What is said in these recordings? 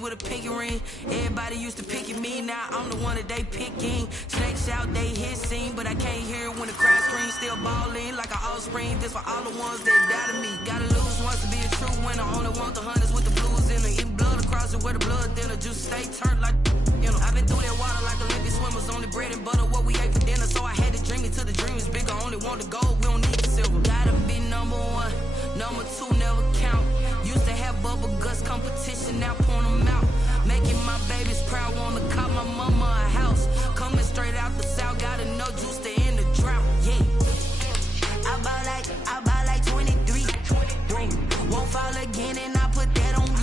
With a pinky ring, everybody used to pick at me. Now I'm the one that they picking. Snakes out, they hit scene, but I can't hear it when the crowd screams. Still ballin' like an offspring. This for all the ones that doubted me. Gotta lose once to be a true winner. Only want the hunters with the blues in it. Eating blood across it where the blood thinner. Just stay turned like I've been through that water like Olympic swimmers. Only bread and butter what we ate for dinner. So I had to dream it till the dream is bigger. Only want the gold, we don't need the silver. Gotta be number one, number two never count. Used to have bubble guts competition, now point them out. Making my babies proud, wanna call my mama a house. Coming straight out the south, gotta know juice to end the drought. Yeah, I buy like 23. Won't fall again, and I put that on me.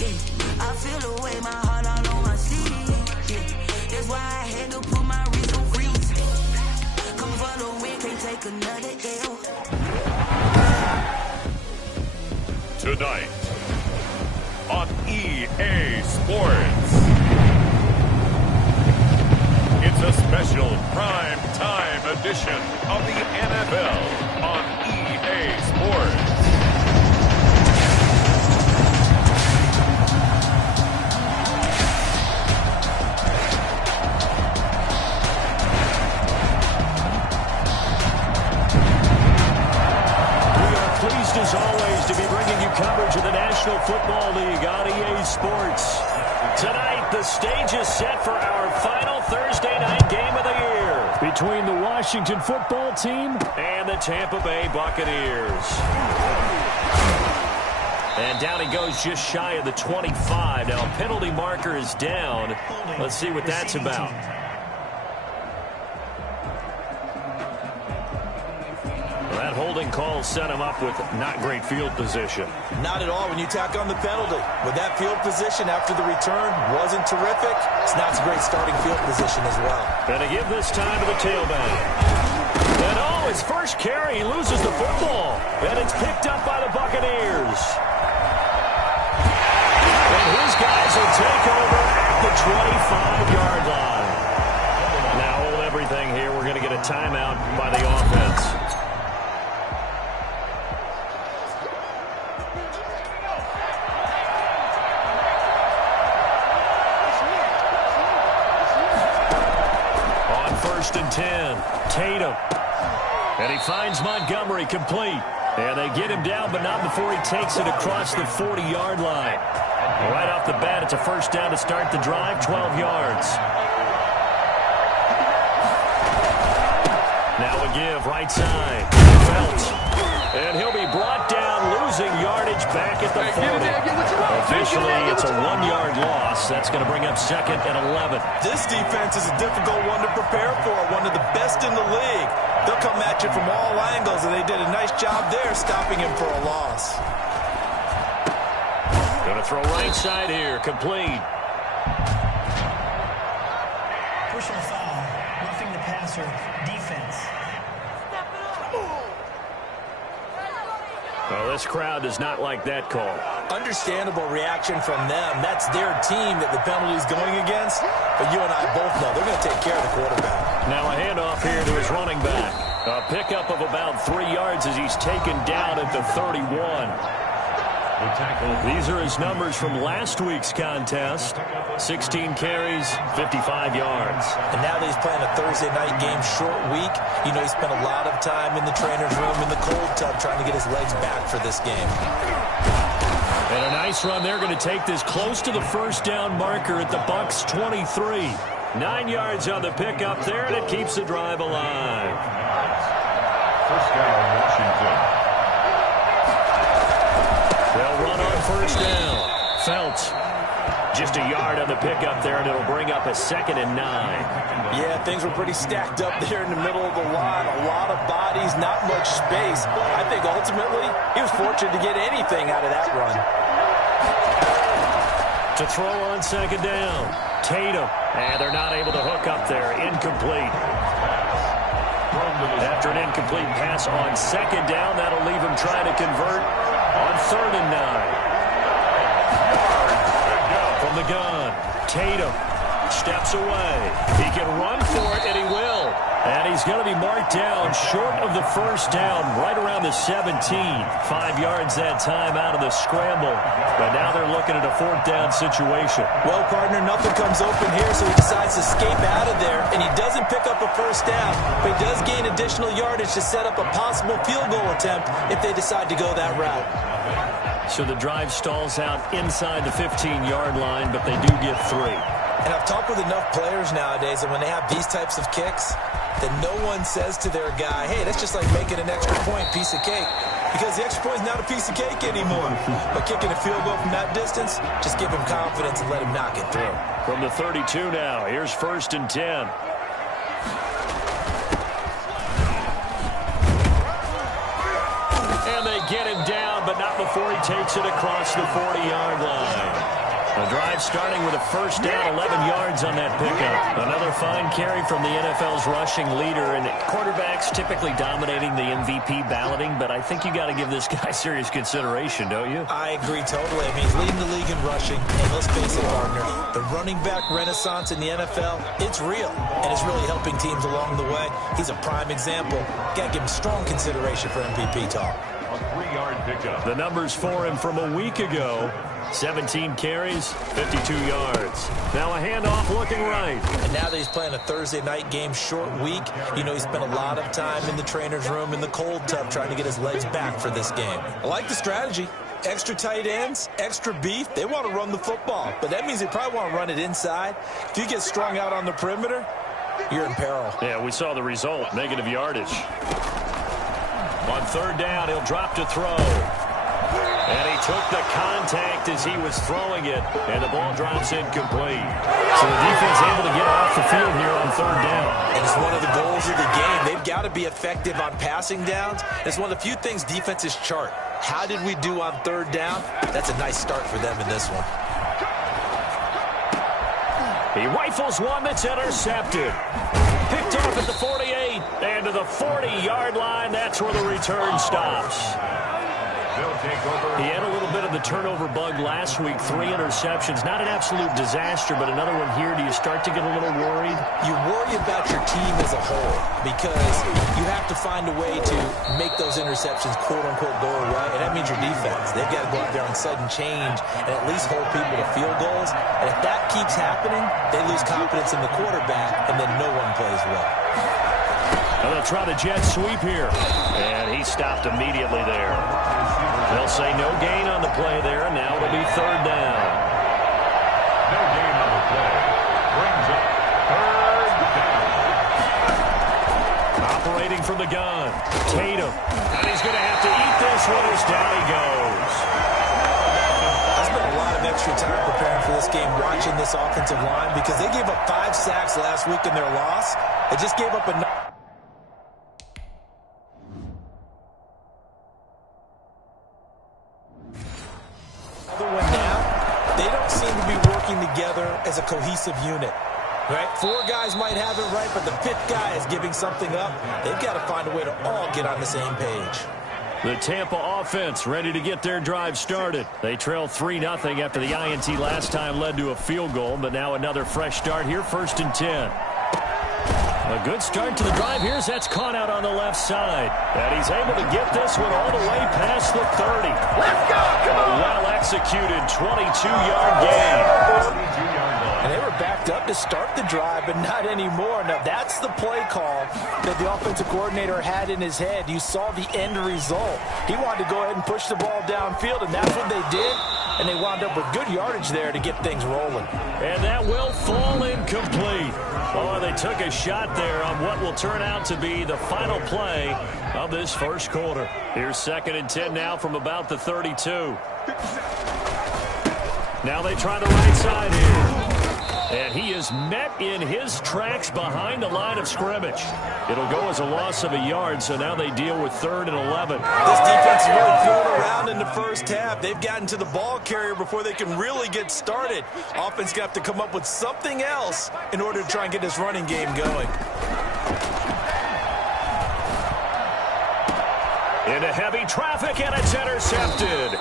Yeah, I feel the way, my heart all on my sleeve. Yeah, that's why I had to put my wrist on freeze. Coming for the win, can't take another L. Tonight on EA Sports, it's a special prime time edition of the NFL on EA Sports. Pleased as always to be bringing you coverage of the National Football League on EA Sports. Tonight, the stage is set for our final Thursday night game of the year between the Washington football team and the Tampa Bay Buccaneers. And down he goes just shy of the 25. Now, penalty marker is down. Let's see what that's about. Holding call set him up with not great field position. Not at all when you tack on the penalty. With that field position after the return wasn't terrific, it's not a great starting field position as well. Going to give this time to the tailback. And oh, his first carry, he loses the football. And it's picked up by the Buccaneers. And his guys will take over at the 25-yard line. Now hold everything here. We're going to get a timeout by the offense. First and 10, Tatum. And he finds Montgomery complete. And they get him down, but not before he takes it across the 40-yard line. Right off the bat, it's a first down to start the drive, 12 yards. Now a give, right side. Felts. And he'll be brought down, losing yardage back at the 40. Officially, it's a 1-yard loss. That's going to bring up second and 11. This defense is a difficult one to prepare for, one of the best in the league. They'll come at you from all angles, and they did a nice job there stopping him for a loss. Going to throw right side here, complete. Personal foul, roughing the passer, defense. Well, this crowd does not like that call. Understandable reaction from them. That's their team that the penalty is going against. But you and I both know they're going to take care of the quarterback. Now a handoff here to his running back. A pickup of about 3 yards as he's taken down at the 31. These are his numbers from last week's contest. 16 carries, 55 yards. And now that he's playing a Thursday night game, short week, you know he spent a lot of time in the trainer's room in the cold tub trying to get his legs back for this game. And a nice run. They're going to take this close to the first down marker at the Bucs 23. 9 yards on the pickup there, and it keeps the drive alive. First down, Washington. They'll run on first down. Felts. Just a yard on the pickup there, and it'll bring up a 2nd and 9. Yeah, things were pretty stacked up there in the middle of the line. A lot of bodies, not much space. I think ultimately he was fortunate to get anything out of that run. To throw on 2nd down. Tatum. And they're not able to hook up there. Incomplete. After an incomplete pass on 2nd down, that'll leave him trying to convert on 3rd and 9. From the gun, Tatum steps away. He can run for it, and he will. And he's going to be marked down short of the first down, right around the 17. 5 yards that time out of the scramble. But now they're looking at a 4th down situation. Well, partner, nothing comes open here, so he decides to escape out of there, and he doesn't pick up a first down, but he does gain additional yardage to set up a possible field goal attempt if they decide to go that route. So the drive stalls out inside the 15-yard line, but they do get 3. And I've talked with enough players nowadays, and when they have these types of kicks, that no one says to their guy, hey, that's just like making an extra point, piece of cake. Because the extra point is not a piece of cake anymore. But kicking a field goal from that distance, just give him confidence and let him knock it through. From the 32 now, here's 1st and 10. And they get him down, but not before he takes it across the 40-yard line. The drive starting with a first down, 11 yards on that pickup. Another fine carry from the NFL's rushing leader, and quarterbacks typically dominating the MVP balloting, but I think you got to give this guy serious consideration, don't you? I agree totally. I mean, he's leading the league in rushing, and let's face it, partner, the running back renaissance in the NFL, it's real, and it's really helping teams along the way. He's a prime example. Got to give him strong consideration for MVP talk. A 3-yard pickup. The numbers for him from a week ago. 17 carries, 52 yards. Now a handoff looking right. And now that he's playing a Thursday night game, short week, you know he spent a lot of time in the trainer's room in the cold tub trying to get his legs back for this game. I like the strategy. Extra tight ends, extra beef. They want to run the football, but that means they probably want to run it inside. If you get strung out on the perimeter, you're in peril. Yeah, we saw the result, negative yardage. On 3rd down, he'll drop to throw. And he took the contact as he was throwing it, and the ball drops incomplete. So the defense able to get off the field here on 3rd down. And it's one of the goals of the game. They've got to be effective on passing downs. It's one of the few things defenses chart. How did we do on 3rd down? That's a nice start for them in this one. He rifles one that's intercepted. Picked off at the 48, and to the 40-yard line, that's where the return stops. He had a little bit of the turnover bug last week, 3 interceptions. Not an absolute disaster, but another one here. Do you start to get a little worried? You worry about your team as a whole because you have to find a way to make those interceptions, quote-unquote, go away, and that means your defense. They've got to go out there on sudden change and at least hold people to field goals. And if that keeps happening, they lose confidence in the quarterback, and then no one plays well. And they'll try the jet sweep here. And he stopped immediately there. They'll say no gain on the play there, and now it'll be 3rd down. No gain on the play. Brings up 3rd down. Operating from the gun. Tatum. And he's going to have to eat this one as down he goes. I spent a lot of extra time preparing for this game watching this offensive line because they gave up 5 sacks last week in their loss. They just gave up another. Together as a cohesive unit, right? 4 guys might have it right, but the 5th guy is giving something up. They've got to find a way to all get on the same page. The Tampa offense ready to get their drive started. They trail 3-0 after the INT last time led to a field goal, but now another fresh start here, 1st and 10. A good start to the drive here as that's caught out on the left side. And he's able to get this one all the way past the 30. Let's go! Come on! A well-executed 22-yard gain. And they were backed up to start the drive, but not anymore. Now, that's the play call that the offensive coordinator had in his head. You saw the end result. He wanted to go ahead and push the ball downfield, and that's what they did. And they wound up with good yardage there to get things rolling. And that will fall incomplete. Oh, they took a shot there on what will turn out to be the final play of this first quarter. Here's 2nd and 10 now from about the 32. Now they try the right side here. And he is met in his tracks behind the line of scrimmage. It'll go as a loss of a yard, so now they deal with 3rd and 11. This defense is really throwing around in the first half. They've gotten to the ball carrier before they can really get started. Offense got to come up with something else in order to try and get this running game going. Into heavy traffic, and it's intercepted.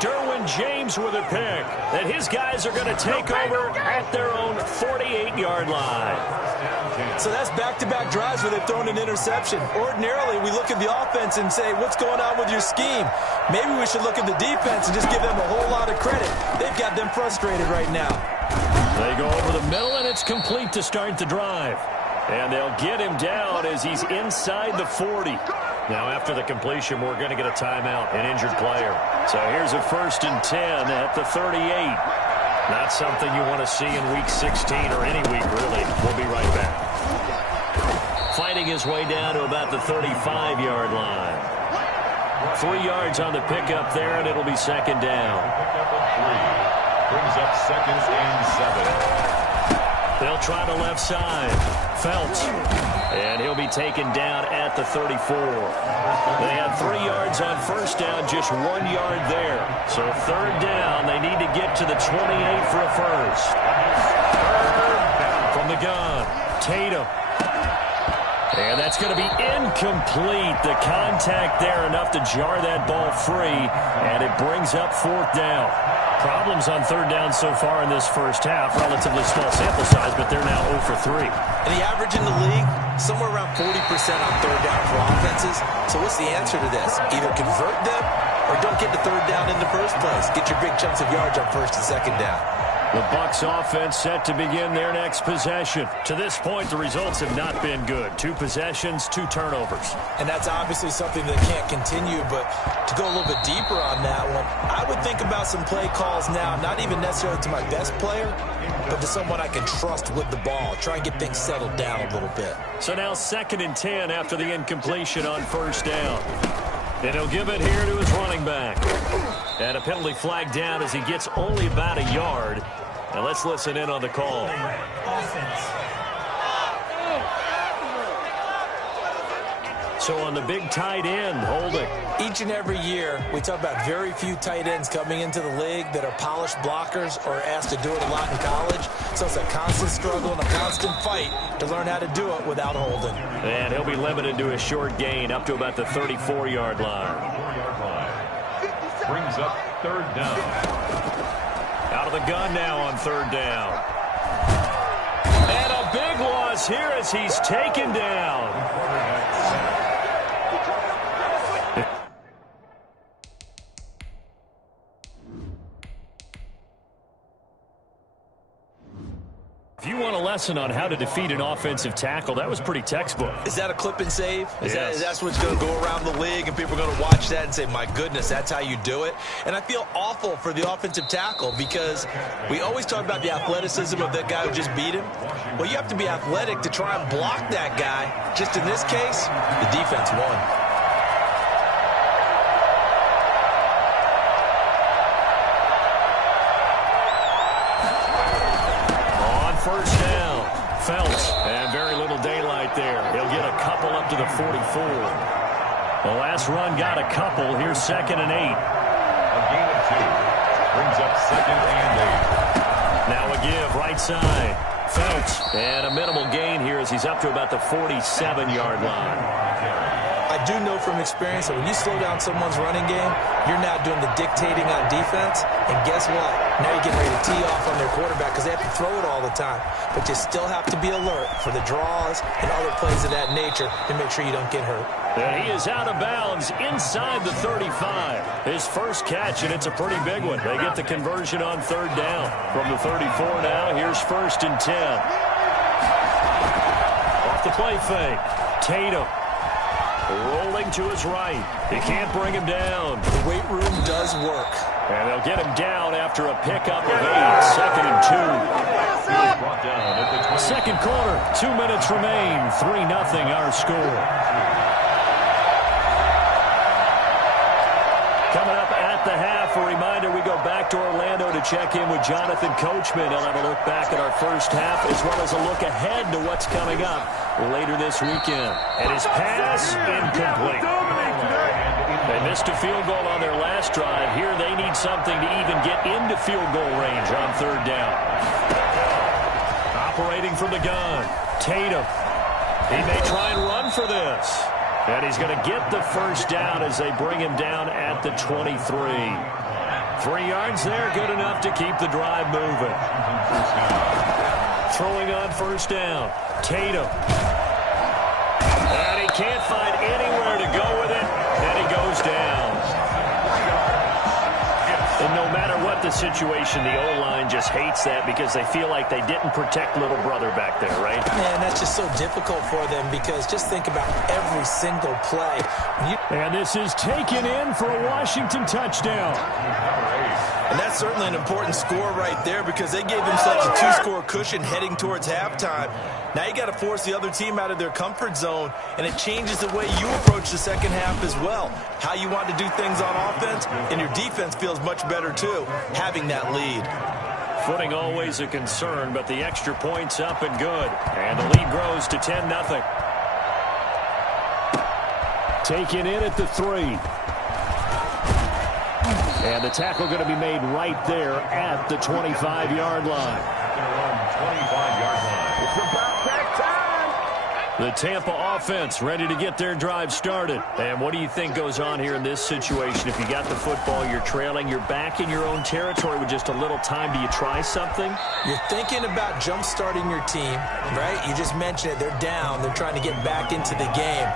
Derwin James with a pick. And his guys are going to take over at their own 48-yard line. So that's back-to-back drives where they've thrown an interception. Ordinarily, we look at the offense and say, what's going on with your scheme? Maybe we should look at the defense and just give them a whole lot of credit. They've got them frustrated right now. They go over the middle, and it's complete to start the drive. And they'll get him down as he's inside the 40. Now, after the completion, we're going to get a timeout, an injured player. So here's a 1st and 10 at the 38. Not something you want to see in Week 16 or any week, really. We'll be right back. Fighting his way down to about the 35-yard line. 3 yards on the pickup there, and it'll be 2nd down. Brings up 2nd and 7. They'll try the left side. Felts. And he'll be taken down at the 34. They had 3 yards on 1st down, just 1 yard there. So 3rd down, they need to get to the 28 for a first. From the gun, Tatum. And that's going to be incomplete. The contact there enough to jar that ball free, and it brings up 4th down. Problems on 3rd down so far in this first half. Relatively small sample size, but they're now 0 for 3. And the average in the league, somewhere around 40% on 3rd down for offenses. So what's the answer to this? Either convert them or don't get the 3rd down in the first place. Get your big chunks of yards on 1st and 2nd down. The Bucs offense set to begin their next possession. To this point, the results have not been good. 2 possessions, 2 turnovers. And that's obviously something that can't continue, but to go a little bit deeper on that one, I would think about some play calls now, not even necessarily to my best player, but to someone I can trust with the ball. Try and get things settled down a little bit. So now 2nd and 10 after the incompletion on 1st down. And he'll give it here to his running back. And a penalty flag down as he gets only about a yard. Now let's listen in on the call. Offense. So on the big tight end, holding. Each and every year, we talk about very few tight ends coming into the league that are polished blockers or asked to do it a lot in college. So it's a constant struggle and a constant fight to learn how to do it without holding. And he'll be limited to a short gain up to about the 34-yard line. Brings up 3rd down. Out of the gun now on 3rd down. And a big loss here as he's taken down. If you want a lesson on how to defeat an offensive tackle, that was pretty textbook. Is that a clip and save? Yes. That's what's going to go around the league, and people are going to watch that and say, my goodness, that's how you do it? And I feel awful for the offensive tackle because we always talk about the athleticism of that guy who just beat him. Well, you have to be athletic to try and block that guy. Just in this case, the defense won. First down, Felts, and very little daylight there. He'll get a couple up to the 44. The last run got a couple. Here's 2nd and 8. A gain of 2. Brings up 2nd and 8. Now a give, right side. Felts, and a minimal gain here as he's up to about the 47-yard line. I do know from experience that when you slow down someone's running game, you're now doing the dictating on defense. And guess what? Now you're getting ready to tee off on their quarterback because they have to throw it all the time. But you still have to be alert for the draws and other plays of that nature to make sure you don't get hurt. And he is out of bounds inside the 35. His first catch, and it's a pretty big one. They get the conversion on 3rd down. From the 34 now, here's 1st and 10. Off the play fake. Tatum. Rolling to his right. He can't bring him down. The weight room does work. And they'll get him down after a pickup of 8. Second and 2. Second quarter, 2 minutes remain. 3-0 our score. Coming up at the half, a reminder, we go back to Orlando to check in with Jonathan Coachman. He'll have a look back at our first half as well as a look ahead to what's coming up later this weekend. And his pass incomplete. They missed a field goal on their last drive. Here they need something to even get into field goal range on third down. Operating from the gun, Tatum. He may try and run for this. And he's going to get the first down as they bring him down at the 23. 3 yards there, good enough to keep the drive moving. Throwing on first down, Tatum. And he can't find anywhere to go with it, and he goes down. And no matter what the situation, the O-line just hates that because they feel like they didn't protect little brother back there, right? Man, that's just so difficult for them because just think about every single play. And this is taken in for a Washington touchdown. And that's certainly an important score right there because they gave themselves a 2-score cushion heading towards halftime. Now you got to force the other team out of their comfort zone, and it changes the way you approach the second half as well. How you want to do things on offense, and your defense feels much better too, having that lead. Footing always a concern, but the extra point's up and good. And the lead grows to 10-0. Taken in at the 3. And the tackle going to be made right there at the 25-yard line. 25-yard line. It's about that time. The Tampa offense ready to get their drive started. And what do you think goes on here in this situation? If you got the football, you're trailing, you're back in your own territory with just a little time. Do you try something? You're thinking about jump-starting your team, right? You just mentioned it. They're down. They're trying to get back into the game.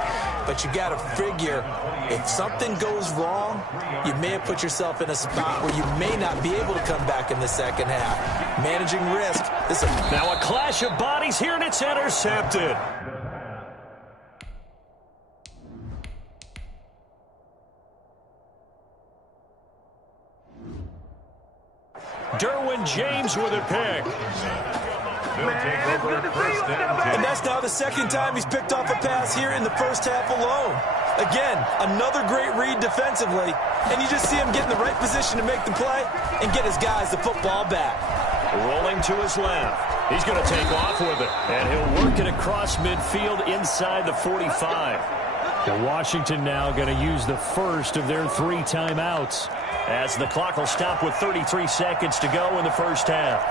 But you got to figure if something goes wrong, you may have put yourself in a spot where you may not be able to come back in the second half. Managing risk. Now a clash of bodies here, and it's intercepted. Derwin James with a pick. They'll take over first and 10. And that's now the second time he's picked off a pass here in the first half alone. Again, another great read defensively, and you just see him get in the right position to make the play and get his guys the football back. Rolling to his left. He's going to take off with it, and he'll work it across midfield inside the 45. And Washington now going to use the first of their 3 timeouts as the clock will stop with 33 seconds to go in the first half.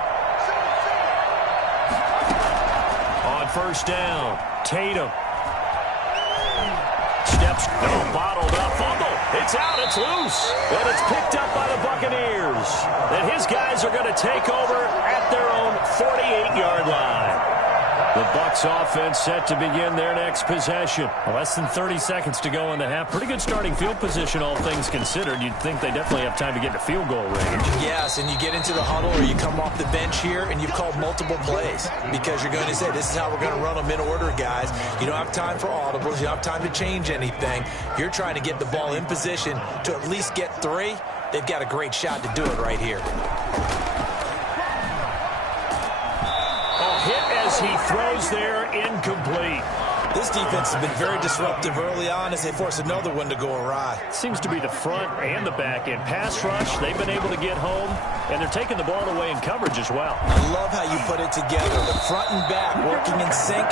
On first down, Tatum. Steps, no, bottled up, fumble. It's out, it's loose, and it's picked up by the Buccaneers. And his guys are going to take over at their own 48-yard line. The Bucs offense set to begin their next possession. Less than 30 seconds to go in the half. Pretty good starting field position, all things considered. You'd think they definitely have time to get to field goal range. Yes, and you get into the huddle or you come off the bench here and you've called multiple plays because you're going to say, this is how we're going to run them in order, guys. You don't have time for audibles. You don't have time to change anything. You're trying to get the ball in position to at least get 3. They've got a great shot to do it right here. Hit as he throws there, incomplete. This defense has been very disruptive early on as they force another one to go awry. Seems to be the front and the back end. Pass rush, they've been able to get home, and they're taking the ball away in coverage as well. I love how you put it together. The front and back working in sync,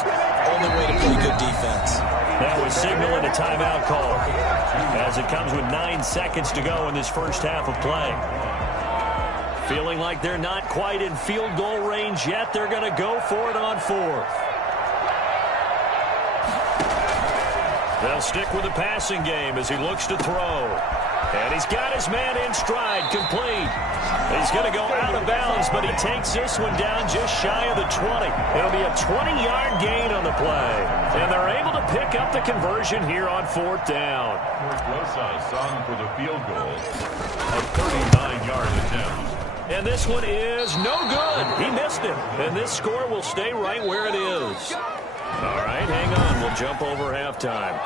only way to play good defense. That was signaling a timeout call as it comes with 9 seconds to go in this first half of play. Feeling like they're not quite in field goal range yet. They're going to go for it on 4th. They'll stick with the passing game as he looks to throw. And he's got his man in stride, complete. He's going to go out of bounds, but he takes this one down just shy of the 20. It'll be a 20-yard gain on the play. And they're able to pick up the conversion here on 4th down. Song for the field goal. A 39-yard attempt. And this one is no good. He missed it. And this score will stay right where it is. All right, hang on. We'll jump over halftime.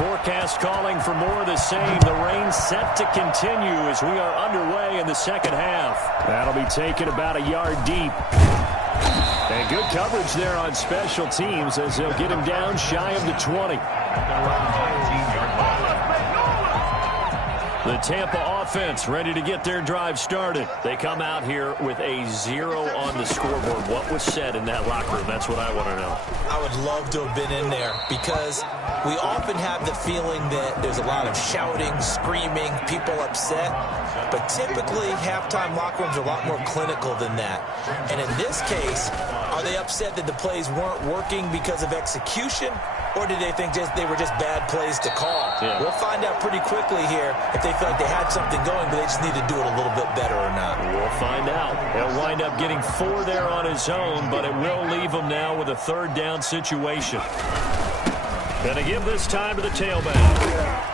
forecast calling for more of the same. The rain set to continue as we are underway in the second half. That'll be taken about a yard deep. And good coverage there on special teams as they'll get him down shy of the 20. The Tampa offense ready to get their drive started. They come out here with a 0 on the scoreboard. What was said in that locker room? That's what I want to know. I would love to have been in there because we often have the feeling that there's a lot of shouting, screaming, people upset. But typically, halftime locker rooms are a lot more clinical than that. And in this case, are they upset that the plays weren't working because of execution? Or did they think they were just bad plays to call? Yeah. We'll find out pretty quickly here if they feel like they had something going, but they just need to do it a little bit better or not. We'll find out. He'll wind up getting 4 there on his own, but it will leave him now with a third down situation. Going to give this time to the tailback.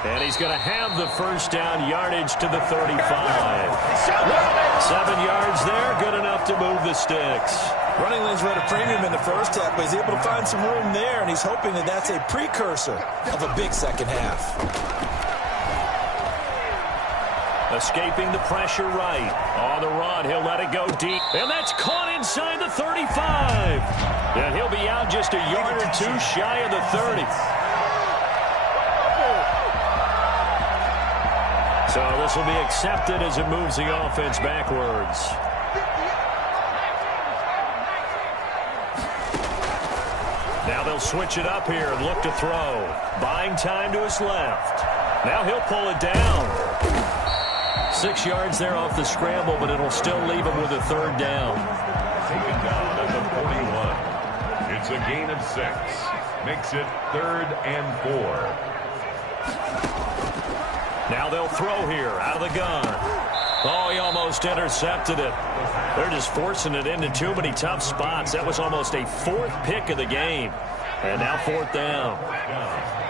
And he's going to have the first down yardage to the 35. 7 yards there, good enough to move the sticks. Running lanes were at a premium in the first half, but he's able to find some room there, and he's hoping that that's a precursor of a big second half. Escaping the pressure right. On the run, he'll let it go deep. And that's caught inside the 35. And he'll be out just a yard or 2 shy of the 30. So this will be accepted as it moves the offense backwards. Now they'll switch it up here and look to throw. Buying time to his left. Now he'll pull it down. 6 yards there off the scramble, but it'll still leave him with a third down. Taken down at the 41. It's a gain of 6. Makes it 3rd and 4. Now they'll throw here out of the gun. Oh, he almost intercepted it. They're just forcing it into too many tough spots. That was almost a 4th pick of the game. And now 4th down.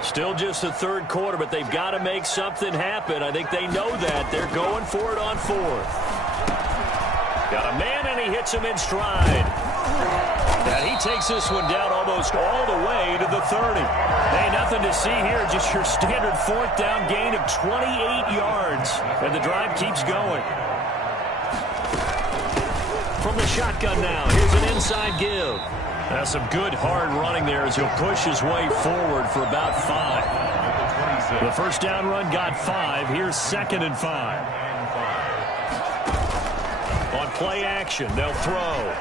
Still just the 3rd quarter, but they've got to make something happen. I think they know that. They're going for it on 4th. Got a man, and he hits him in stride. And he takes this one down almost all the way to the 30. Hey, nothing to see here. Just your standard 4th down gain of 28 yards. And the drive keeps going. From the shotgun now, here's an inside give. That's some good hard running there as he'll push his way forward for about 5. The first down run got 5. Here's 2nd and 5. On play action, they'll throw.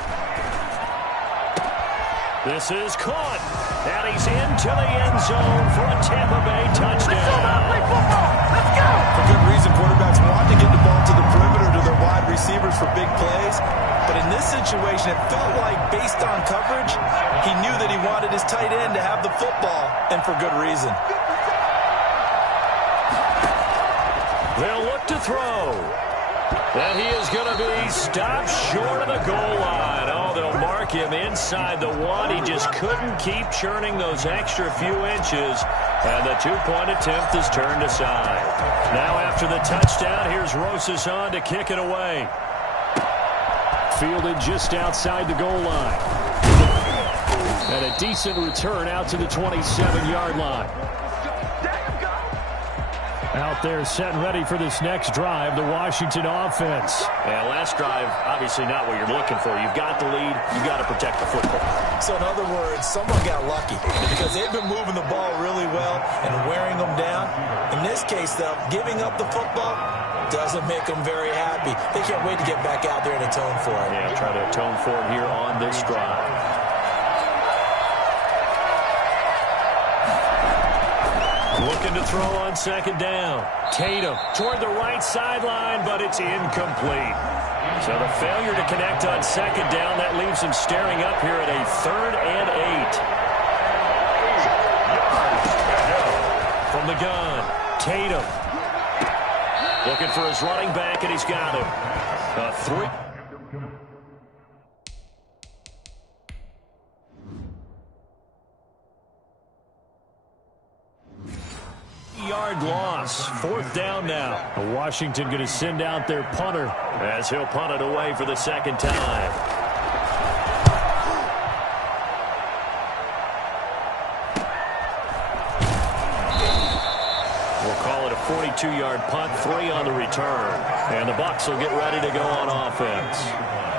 This is caught. And he's into the end zone for a Tampa Bay touchdown. Let's go! For good reason, quarterbacks want to get the ball to the perimeter to their wide receivers for big plays. But in this situation, it felt like, based on coverage, he knew that he wanted his tight end to have the football, and for good reason. They'll look to throw. And he is going to be stopped short of the goal line. Oh, they'll mark him inside the 1. He just couldn't keep churning those extra few inches. And the 2-point attempt is turned aside. Now after the touchdown, here's Rosas on to kick it away. Fielded just outside the goal line. And a decent return out to the 27-yard line. Out there set and ready for this next drive, the Washington offense. Yeah, last drive, obviously not what you're looking for. You've got the lead. You've got to protect the football. So in other words, someone got lucky because they've been moving the ball really well and wearing them down. In this case, though, giving up the football doesn't make them very happy. They can't wait to get back out there and atone for it. Yeah, try to atone for it here on this drive. Looking to throw on 2nd down. Tatum toward the right sideline, but it's incomplete. So the failure to connect on 2nd down, that leaves him staring up here at a 3rd and 8. From the gun, Tatum. Looking for his running back, and he's got him. A 3. Yard loss. 4th down now. Washington going to send out their punter as he'll punt it away for the 2nd time. 42-yard punt, 3 on the return. And the Bucs will get ready to go on offense.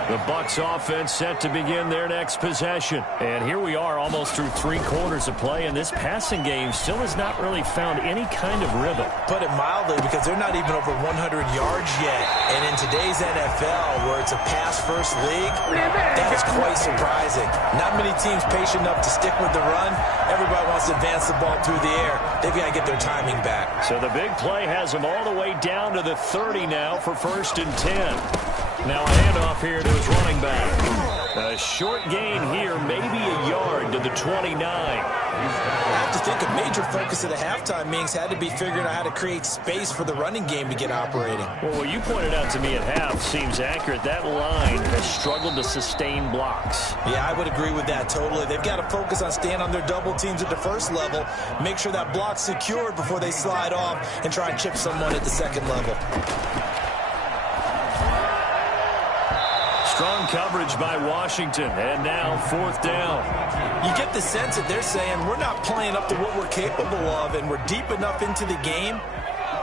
The Bucs offense set to begin their next possession. And here we are almost through 3 quarters of play, and this passing game still has not really found any kind of rhythm. Put it mildly, because they're not even over 100 yards yet. And in today's NFL, where it's a pass-first league, that is quite surprising. Not many teams patient enough to stick with the run. Everybody wants to advance the ball through the air. They've got to get their timing back. So the big play has them all the way down to the 30 now for 1st and 10. Now a handoff here to his running back. A short gain here, maybe a yard to the 29. I have to think a major focus of the halftime meetings had to be figuring out how to create space for the running game to get operating. Well, what you pointed out to me at half seems accurate. That line has struggled to sustain blocks. Yeah, I would agree with that totally. They've got to focus on staying on their double teams at the first level, make sure that block's secured before they slide off and try and chip someone at the second level. Strong coverage by Washington, and now 4th down. You get the sense that they're saying we're not playing up to what we're capable of, and we're deep enough into the game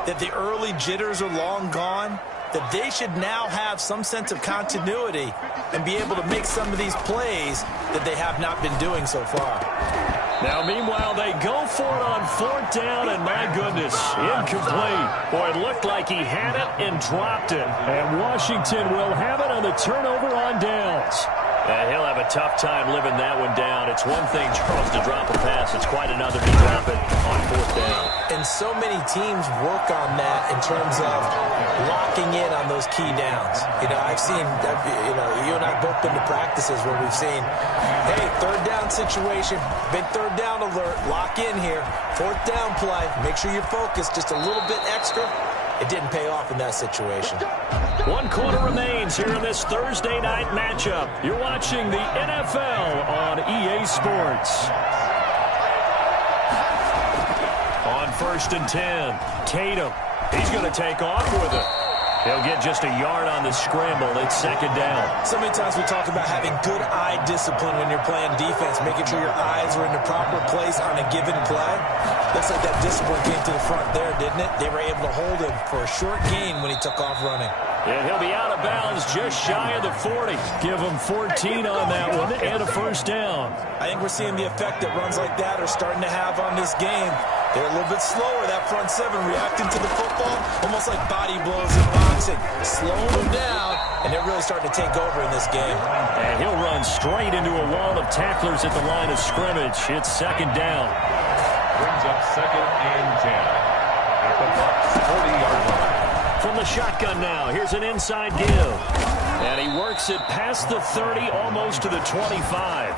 that the early jitters are long gone, that they should now have some sense of continuity and be able to make some of these plays that they have not been doing so far. Now, meanwhile, they go for it on 4th down, and my goodness, incomplete. Boy, it looked like he had it and dropped it. And Washington will have it on the turnover on downs. And he'll have a tough time living that one down. It's one thing, Charles, to drop a pass. It's quite another to drop it on 4th down. And so many teams work on that in terms of locking in on those key downs. You know, I've seen, you and I both been to practices where we've seen, hey, 3rd down situation, big 3rd down alert, lock in here, 4th down play, make sure you're focused just a little bit extra. It didn't pay off in that situation. 1 quarter remains here in this Thursday night matchup. You're watching the NFL on EA Sports. On 1st and 10, Tatum. He's going to take off with it. He'll get just a yard on the scramble. It's 2nd down. So many times we talk about having good eye discipline when you're playing defense, making sure your eyes are in the proper place on a given play. Looks like that discipline came to the front there, didn't it? They were able to hold him for a short gain when he took off running. And he'll be out of bounds just shy of the 40. Give him 14 on that one and a 1st down. I think we're seeing the effect that runs like that are starting to have on this game. They're a little bit slower, that front 7, reacting to the football, almost like body blows in boxing. Slowing them down, and they're really starting to take over in this game. And he'll run straight into a wall of tacklers at the line of scrimmage. It's 2nd down. Brings up 2nd and 10 at the Bucs 40-yard line. From the shotgun now, here's an inside give. And he works it past the 30, almost to the 25.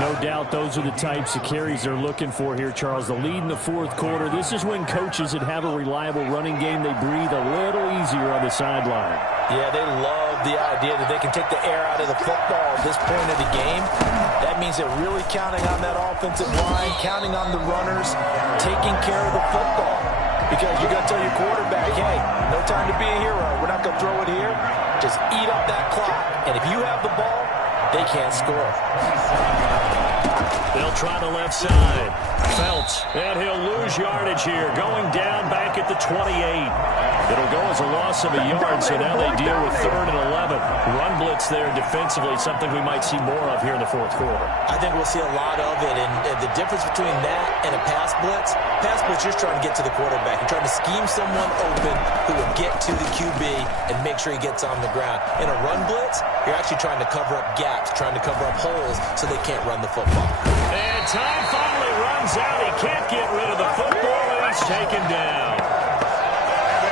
No doubt those are the types of carries they're looking for here, Charles. The lead in the 4th quarter. This is when coaches that have a reliable running game, they breathe a little easier on the sideline. Yeah, they love the idea that they can take the air out of the football at this point of the game. That means they're really counting on that offensive line, counting on the runners, taking care of the football. Because you're going to tell your quarterback, hey, no time to be a hero. We're not going to throw it here. Just eat up that clock. And if you have the ball, they can't score. They'll try the left side. Felts, and he'll lose yardage here. Going down back at the 28. It'll go as a loss of a yard, so now they deal with 3rd and 11. Run blitz there defensively, something we might see more of here in the 4th quarter. I think we'll see a lot of it, and the difference between that and a pass blitz, you're trying to get to the quarterback. You're trying to scheme someone open who will get to the QB and make sure he gets on the ground. In a run blitz, you're actually trying to cover up gaps, trying to cover up holes so they can't run the football. And time finally runs out. He can't get rid of the football, and he's taken down.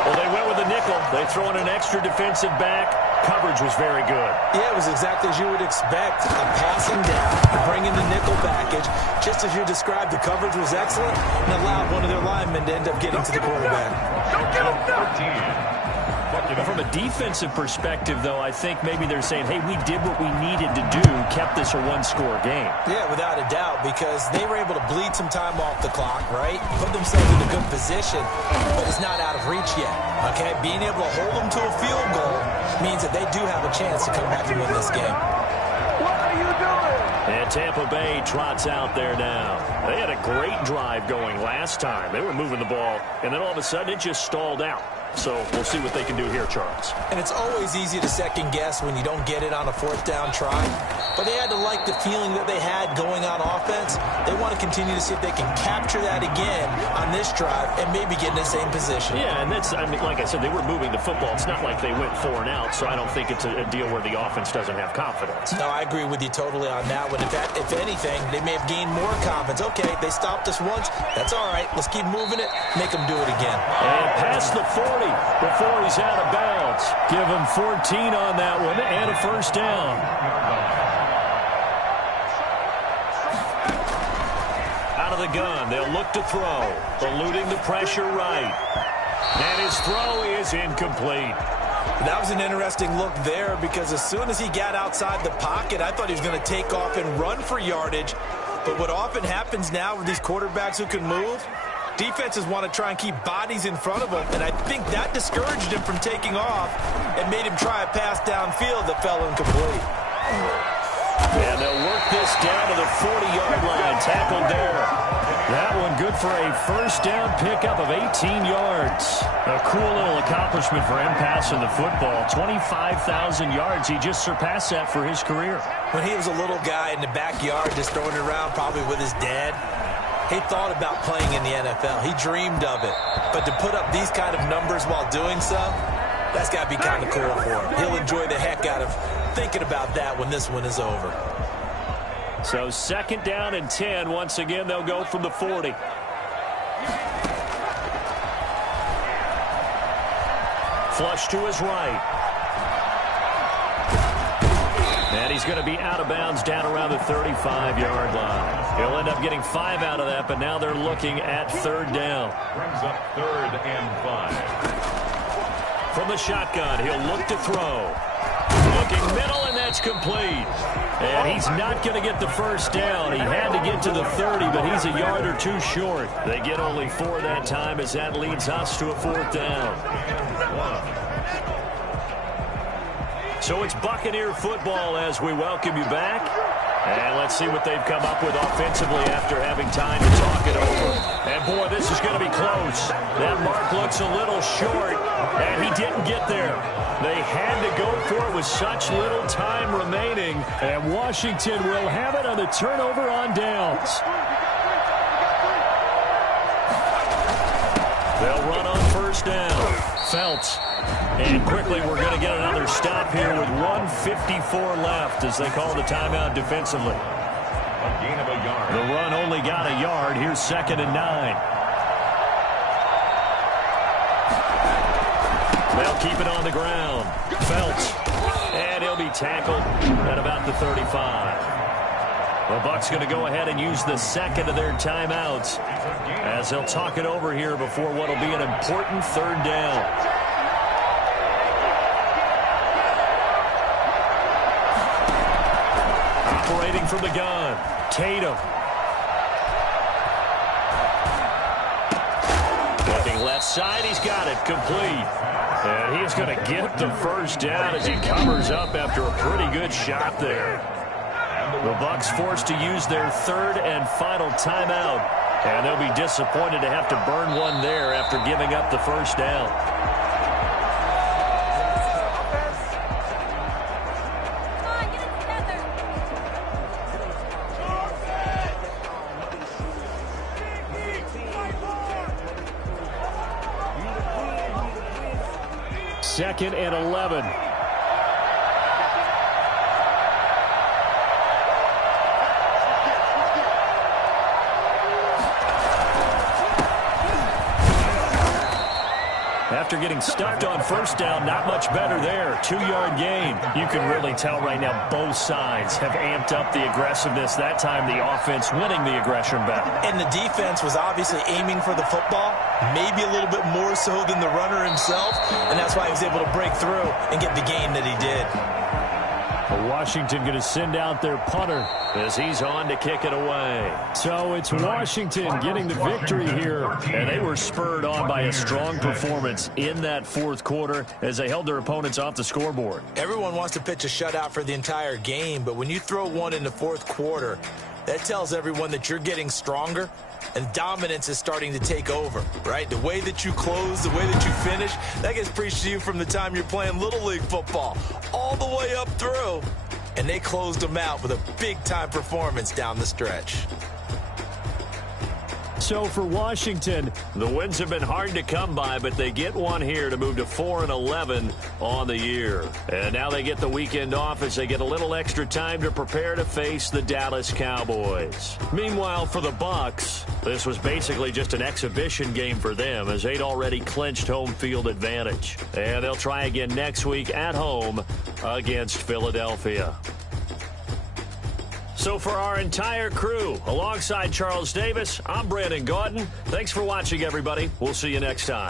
Well, they went with a nickel. They throw in an extra defensive back. Coverage was very good. Yeah, it was exactly as you would expect. A passing down, bringing the nickel package. Just as you described, the coverage was excellent and allowed one of their linemen to end up getting to the quarterback. From a defensive perspective, though, I think maybe they're saying, hey, we did what we needed to do, kept this a one-score game. Yeah, without a doubt, because they were able to bleed some time off the clock, right? Put themselves in a good position, but it's not out of reach yet, okay? Being able to hold them to a field goal means that they do have a chance to come back and win this game. What are you doing? And Tampa Bay trots out there now. They had a great drive going last time. They were moving the ball, and then all of a sudden it just stalled out. So we'll see what they can do here, Charles. And it's always easy to second guess when you don't get it on a fourth down try. But they had to like the feeling that they had going on offense. They want to continue to see if they can capture that again on this drive and maybe get in the same position. Yeah, and that's, I mean, like I said, they were moving the football. It's not like they went 4 and out, so I don't think it's a deal where the offense doesn't have confidence. No, I agree with you totally on that one. If anything, they may have gained more confidence. Okay, they stopped us once. That's all right. Let's keep moving it. Make them do it again. And past the 40 before he's out of bounds. Give him 14 on that one and a first down. Out of the gun, they'll look to throw. Eluding the pressure right. And his throw is incomplete. That was an interesting look there because as soon as he got outside the pocket, I thought he was going to take off and run for yardage. But what often happens now with these quarterbacks who can move, defenses want to try and keep bodies in front of them, and I think that discouraged him from taking off and made him try a pass downfield that fell incomplete. And they'll work this down to the 40-yard line, tackled there. That one good for a first down pickup of 18 yards. A cool little accomplishment for him passing the football. 25,000 yards. He just surpassed that for his career. When he was a little guy in the backyard just throwing it around probably with his dad, he thought about playing in the NFL. He dreamed of it. But to put up these kind of numbers while doing so, that's got to be kind of cool for him. He'll enjoy the heck out of thinking about that when this one is over. So 2nd down and 10. Once again, they'll go from the 40. Flush to his right. And he's going to be out of bounds down around the 35-yard line. He'll end up getting 5 out of that, but now they're looking at 3rd down. Brings up 3rd and 5. From the shotgun, he'll look to throw. Looking middle, and that's complete. And he's not going to get the first down. He had to get to the 30, but he's a yard or 2 short. They get only 4 that time as that leads us to a 4th down. So it's Buccaneer football as we welcome you back. And let's see what they've come up with offensively after having time to talk it over. And, boy, this is going to be close. That mark looks a little short, and he didn't get there. They had to go for it with such little time remaining. And Washington will have it on the turnover on downs. They'll run on first down. Felts. And quickly we're going to get another stop here with 1:54 left as they call the timeout defensively. A gain of a yard. The run only got a yard. Here's 2nd and 9. They'll keep it on the ground. Felts. And he'll be tackled at about the 35. The Bucs going to go ahead and use the 2nd of their timeouts as they'll talk it over here before what will be an important 3rd down. Operating from the gun, Tatum. Looking left side, he's got it complete. And he's going to get the first down as he covers up after a pretty good shot there. The Bucs forced to use their 3rd and final timeout. And they'll be disappointed to have to burn one there after giving up the first down. Second and 11. After getting stuffed on first down, not much better there. 2-yard gain. You can really tell right now both sides have amped up the aggressiveness. That time the offense winning the aggression battle. And the defense was obviously aiming for the football, maybe a little bit more so than the runner himself, and that's why he was able to break through and get the gain that he did. Washington going to send out their punter as he's on to kick it away. So it's Washington getting the victory here. And they were spurred on by a strong performance in that fourth quarter as they held their opponents off the scoreboard. Everyone wants to pitch a shutout for the entire game, but when you throw one in the fourth quarter, that tells everyone that you're getting stronger and dominance is starting to take over, right? The way that you close, the way that you finish, that gets preached to you from the time you're playing Little League football all the way up through. And they closed them out with a big-time performance down the stretch. So for Washington, the wins have been hard to come by, but they get one here to move to 4-11 on the year. And now they get the weekend off as they get a little extra time to prepare to face the Dallas Cowboys. Meanwhile, for the Bucs, this was basically just an exhibition game for them as they'd already clinched home field advantage. And they'll try again next week at home against Philadelphia. So for our entire crew, alongside Charles Davis, I'm Brandon Gaudin. Thanks for watching, everybody. We'll see you next time.